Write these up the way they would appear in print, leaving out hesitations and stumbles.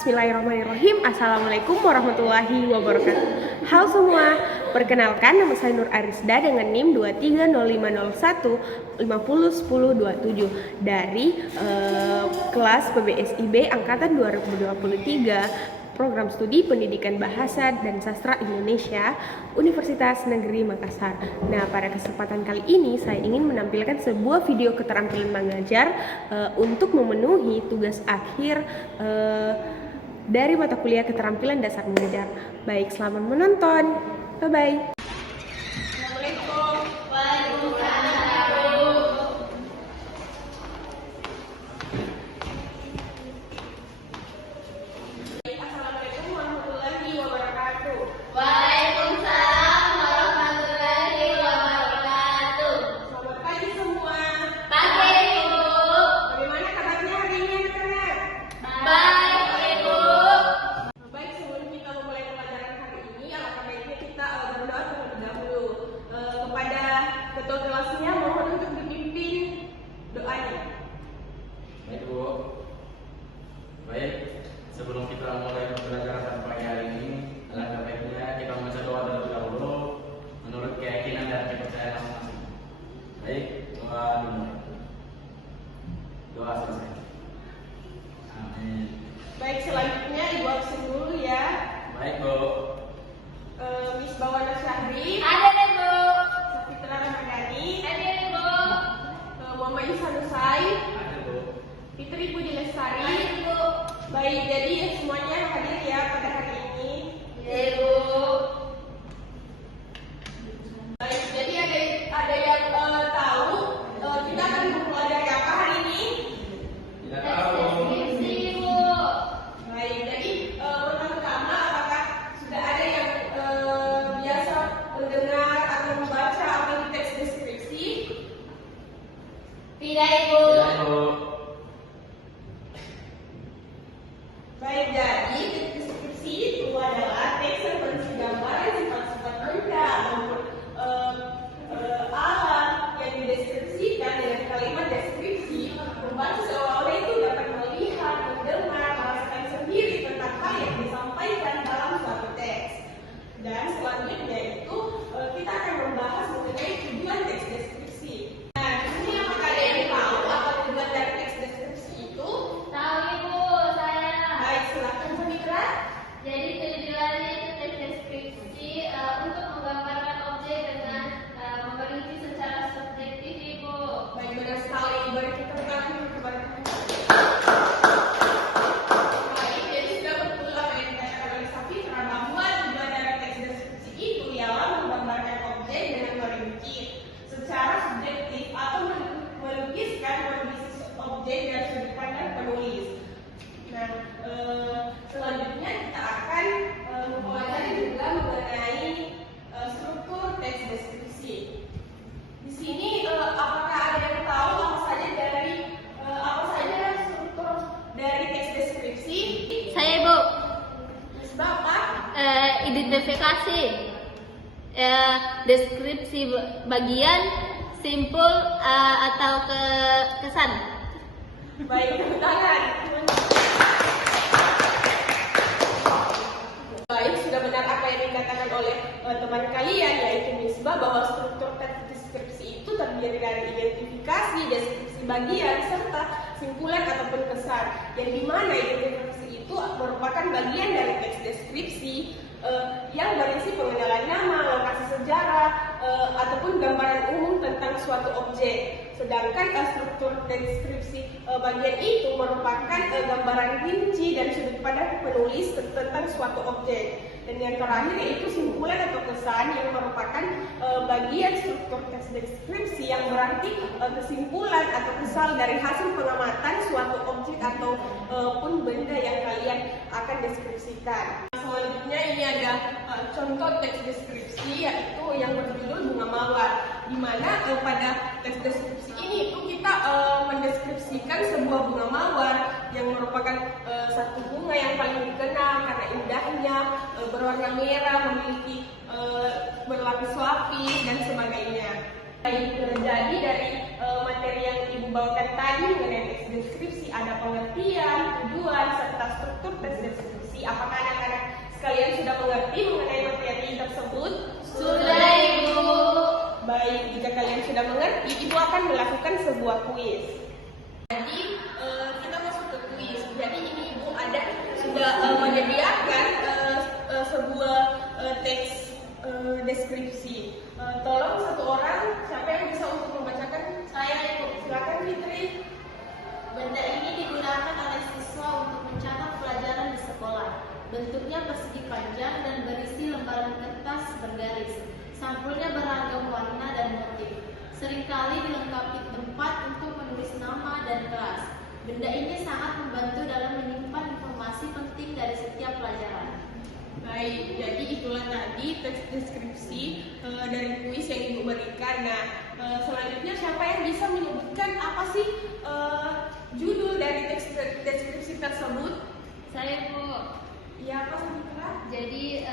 Bismillahirrahmanirrahim. Assalamualaikum warahmatullahi wabarakatuh. Halo semua, perkenalkan nama saya Nur Arisda dengan NIM 230501501027 dari kelas PBSIB angkatan 2023, Program Studi Pendidikan Bahasa dan Sastra Indonesia, Universitas Negeri Makassar. Nah, pada kesempatan kali ini saya ingin menampilkan sebuah video keterampilan mengajar untuk memenuhi tugas akhir dari mata kuliah keterampilan dasar mengajar. Baik, selamat menonton. Bye-bye. Assalamualaikum. Assalamualaikum warahmatullahi wabarakatuh. Waalaikumsalam warahmatullahi wabarakatuh. Selamat pagi semua. Pagi Ibu. Bagaimana kabarnya hari ini anak-anak? Baik Ibu. Baik, sebelum kita memulai pelajaran hari ini, alangkah baiknya kita berdoa terlebih dahulu kepada ketua kelasnya, mohon untuk dipimpin doanya. Baik Bu. Baik, sebelum kita mulai pembelajaran pagi hari ini, alangkah baiknya kita membaca doa terlebih dahulu menurut keyakinan dan kepercayaan masing-masing. Baik, doa dimulai. Doa selesai. Amin. Baik, selanjutnya Ibu absen dulu ya. Baik Bu. Miss Bawana Syahri, Ada Ibu. Fitra Ramadhani, Ada Ibu. Muhammad Yusanusai, Ada Bu. Fitri Budi Lestari. Ada Ibu. Baik, jadi semuanya hadir ya pada hari ini. Ibu. Baik, jadi ada yang tahu kita akan mempelajari apa hari ini? Tidak tahu. Deskripsi Ibu. Baik, jadi pertama-tama apakah sudah ada yang biasa mendengar atau membaca apa di teks deskripsi? Tidak Ibu. Tidak Bu. Baik, jadi teks deskripsi itu adalah teks yang berisi gambaran sifat-sifat benda maupun alat yang dideskripsikan dengan kalimat deskripsi, membantu seolah-olah itu dapat melihat, mendengar, merasakan sendiri tentang hal yang disampaikan dalam suatu teks. Dan selanjutnya itu kita akan membahas mengenai tujuan teks deskripsi. Nah, di sini apakah ada yang tahu apa tujuan dari teks deskripsi itu? Tahu Ibu, saya. Baik, silakan Bu Mitra. Jadi tujuannya itu teks deskripsi untuk menggambarkan objek dengan memperinci secara subjektif Ibu. Baik, benar sekali. Beri kita berikan kepada baik, jadi sudah betul apa yang dikatakan oleh Safitra bahwa tujuan dari teks deskripsi itu ialah menggambarkan objek dengan merinci secara subjektif atau melukiskan kondisi objek dari sudut pandang penulis. Nah, selanjutnya kita akan mempelajari juga mengenai struktur teks deskripsi. Di sini apakah ada yang tahu apa saja struktur dari teks deskripsi? Saya Ibu. Sebab apa? Identifikasi, deskripsi bagian, simpul atau kesan. Baik, tepuk tangan. Baik, sudah benar apa yang dikatakan oleh teman kalian, yaitu Misbah, bahwa struktur teks deskripsi itu terdiri dari identifikasi, deskripsi bagian, serta simpulan ataupun kesan. Yang dimana identifikasi itu merupakan bagian dari teks deskripsi yang berisi pengenalan nama, lokasi sejarah, ataupun gambaran umum tentang suatu objek. Sedangkan struktur deskripsi bagian itu merupakan gambaran rinci dari sudut pandang penulis tentang suatu objek. Dan yang terakhir yaitu simpulan atau kesan yang merupakan bagian struktur teks deskripsi yang berarti kesimpulan atau kesan dari hasil pengamatan suatu objek atau pun benda yang kalian akan deskripsikan. Selanjutnya ini ada contoh teks deskripsi, yaitu yang berjudul Bunga Mawar, di mana pada teks deskripsi ini itu kita mendeskripsikan sebuah bunga mawar yang merupakan satu bunga yang paling dikenal karena indahnya, berwarna merah, memiliki berlapis-lapis dan sebagainya. Jadi dari materi yang Ibu bawakan tadi mengenai teks deskripsi ada pengertian, tujuan, serta struktur teks deskripsi. Apakah anak-anak sekalian sudah mengerti mengenai materi tersebut? Sudah, Ibu. Baik, jika kalian sudah mengerti, Ibu akan melakukan sebuah kuis. Jadi kita masuk ke kuis. Jadi ini Ibu sudah menyediakan sebuah teks deskripsi. Tolong satu orang, siapa yang bisa untuk membacakan? Saya, Ibu. Silakan Fitri. Benda ini digunakan oleh siswa untuk mencatat pelajaran di sekolah. Bentuknya persegi panjang dan berisi lembaran kertas bergaris. Sampulnya beragam warna dan motif. Seringkali dilengkapi tempat untuk menulis nama dan kelas. Benda ini sangat membantu dalam menyimpan informasi penting dari setiap pelajaran. Baik, jadi itulah tadi teks deskripsi dari kuis yang Ibu berikan. Nah, selanjutnya siapa yang bisa menyebutkan apa sih judul dari teks deskripsi tersebut? Saya, Bu. Ya, apa Sabitra? Jadi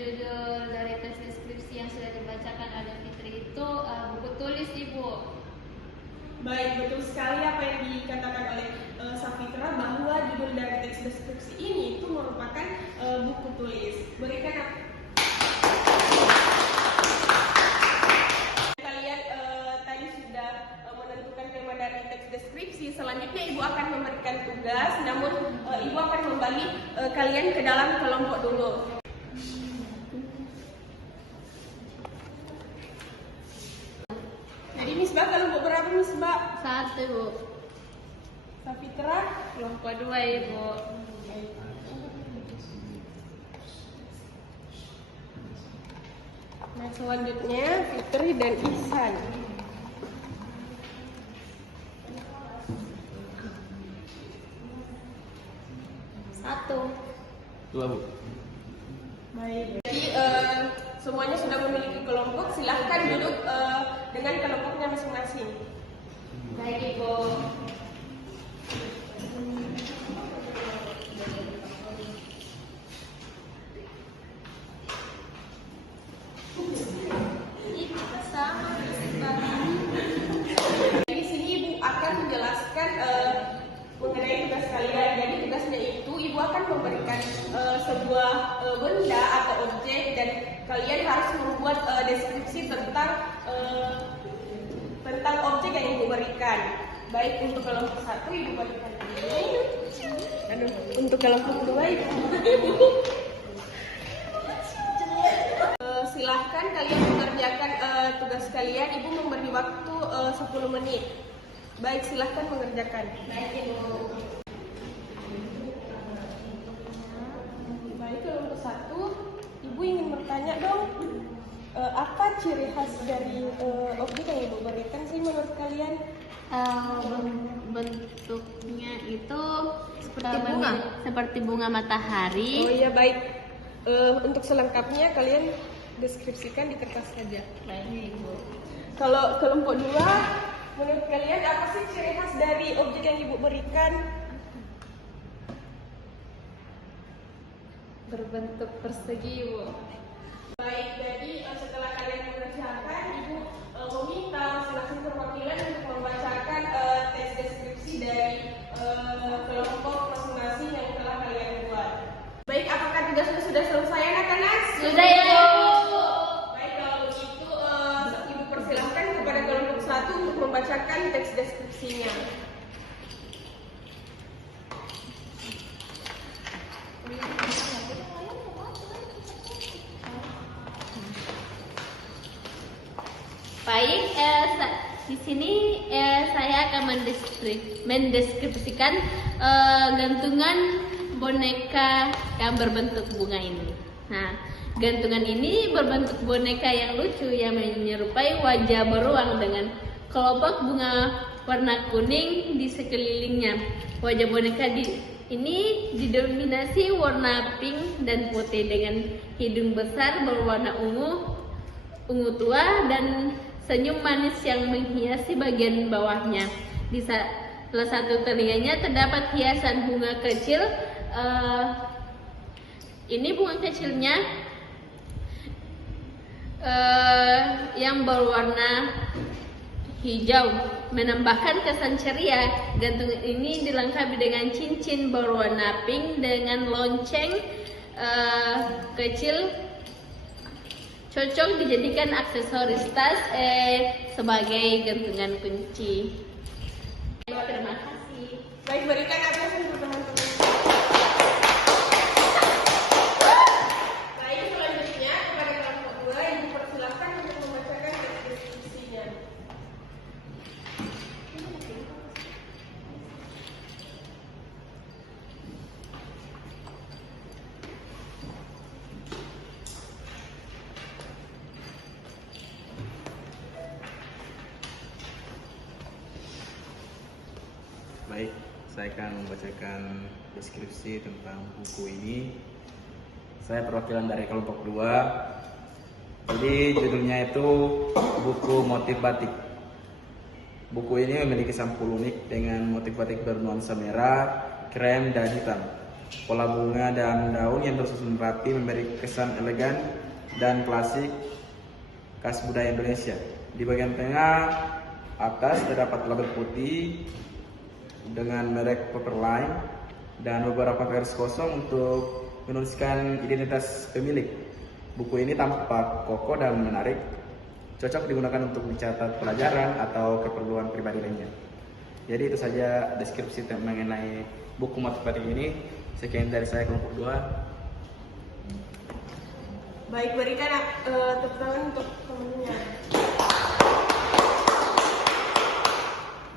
judul dari teks deskripsi yang sudah dibacakan oleh Fitri itu buku tulis, Ibu. Baik, betul sekali apa yang dikatakan oleh Safitra bahwa judul dari teks deskripsi ini itu merupakan buku tulis. Berikan kalian tadi sudah menentukan tema dari teks deskripsi. Selanjutnya Ibu akan memberikan tugas, namun Ibu akan membagi kalian ke dalam kelompok dulu. Jadi Misbah kelompok berapa Misbah? 1, Bu. Safitra? Kelompok 2, Ibu. Nah, selanjutnya Fitri dan Ihsan. Dua, Bu. Baik. Jadi semuanya sudah memiliki kelompok. Silahkan duduk dengan kelompoknya masing-masing. Baik, Ibu. Di sini Ibu akan menjelaskan mengenai tugas kalian. Jadi tugasnya itu Ibu akan memberikan sebuah benda atau objek dan kalian harus membuat deskripsi tentang objek yang Ibu berikan. Baik, untuk kelompok 1 Ibu berikan ini. Dan untuk kelompok 2 Ibu. Silahkan kalian mengerjakan tugas kalian. Ibu memberi waktu 10 menit. Baik, silahkan mengerjakan. Baik, Ibu. Baik, kelompok 1, Ibu ingin bertanya dong, apa ciri khas dari objek yang Ibu berikan sih menurut kalian? Bentuknya itu Seperti bunga? seperti bunga matahari. Oh iya, baik. Untuk selengkapnya kalian deskripsikan di kertas saja. Baik, Ibu. Kalau kelompok 2, menurut kalian apa sih ciri khas dari objek yang Ibu berikan? Berbentuk persegi, Ibu. Baik, jadi setelah kalian mengerjakan, Ibu meminta masing-masing perwakilan untuk membacakan teks deskripsi dari kelompok masing-masing yang telah kalian buat. Baik, apakah tugasnya sudah selesai anak-anak? Sudah, Ibu. Baik, kalau begitu Ibu persilahkan kepada kelompok 1 untuk membacakan teks deskripsinya. Baik, di sini saya akan mendeskripsikan gantungan boneka yang berbentuk bunga ini. Nah, gantungan ini berbentuk boneka yang lucu yang menyerupai wajah beruang dengan kelopak bunga warna kuning di sekelilingnya. Wajah boneka ini didominasi warna pink dan putih dengan hidung besar berwarna ungu tua dan senyum manis yang menghiasi bagian bawahnya. Di salah satu telinganya terdapat hiasan bunga kecil. Ini bunga kecilnya yang berwarna hijau menambahkan kesan ceria, gantungan ini dilengkapi dengan cincin berwarna pink dengan lonceng kecil, cocok dijadikan aksesoris tas sebagai gantungan kunci. Terima kasih. Baik, berikan aplaus untuk teman-teman. Baik, selanjutnya kepada kelompok 2, Ibu persilakan untuk membacakan deskripsinya. Baik, saya akan membacakan deskripsi tentang buku ini. Saya perwakilan dari kelompok 2. Jadi judulnya itu buku motif batik. Buku ini memiliki sampul unik dengan motif batik bernuansa merah, krem, dan hitam. Pola bunga dan daun yang tersusun rapi memberi kesan elegan dan klasik khas budaya Indonesia. Di bagian tengah atas terdapat label putih dengan merek Paperline dan beberapa garis kosong untuk menuliskan identitas pemilik. Buku ini tampak kokoh dan menarik, cocok digunakan untuk mencatat pelajaran atau keperluan pribadi lainnya. Jadi itu saja deskripsi mengenai buku motif batik ini. Sekian dari saya kelompok 2. Baik, berikan tepuk tangan untuk temannya.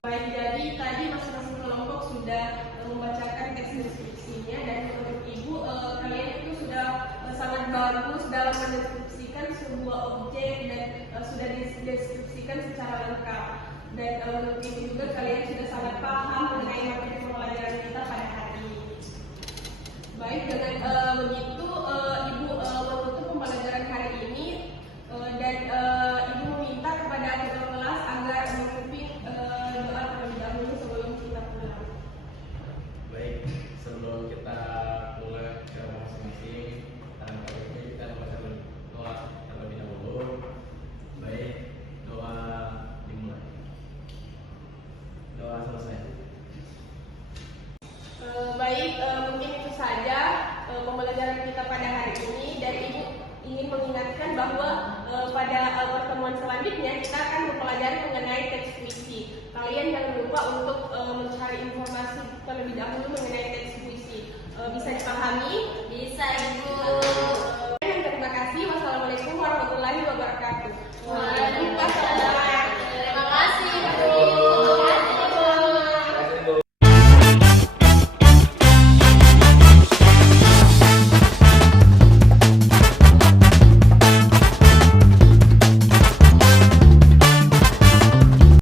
Baik, jadi tadi masing-masing kelompok sudah membacakan teks deskripsinya, dan menurut Ibu kalian itu sudah sangat bagus dalam mendeskripsikan sebuah objek dan sudah dideskripsikan secara lengkap. Dan menurut Ibu juga kalian sudah sangat paham mengenai materi pembelajaran kita pada hari ini. Baik, dengan begitu Ibu menutup pembelajaran hari ini, dan Ibu meminta kepada ketua kelas agar memimpin doa terlebih dahulu sebelum kita pulang. Baik, sebelum kita pulang ke masing-masing, kita membaca doa terlebih dahulu. Baik, doa dimulai. Doa selesai. Baik, mungkin itu saja pembelajaran kita pada hari ini, dan Ibu ingin mengingatkan bahwa pada pertemuan selanjutnya kita akan mempelajari mengenai teks puisi. Kalian jangan lupa untuk mencari informasi terlebih dahulu mengenai teks puisi. Bisa dipahami? Bisa, Ibu.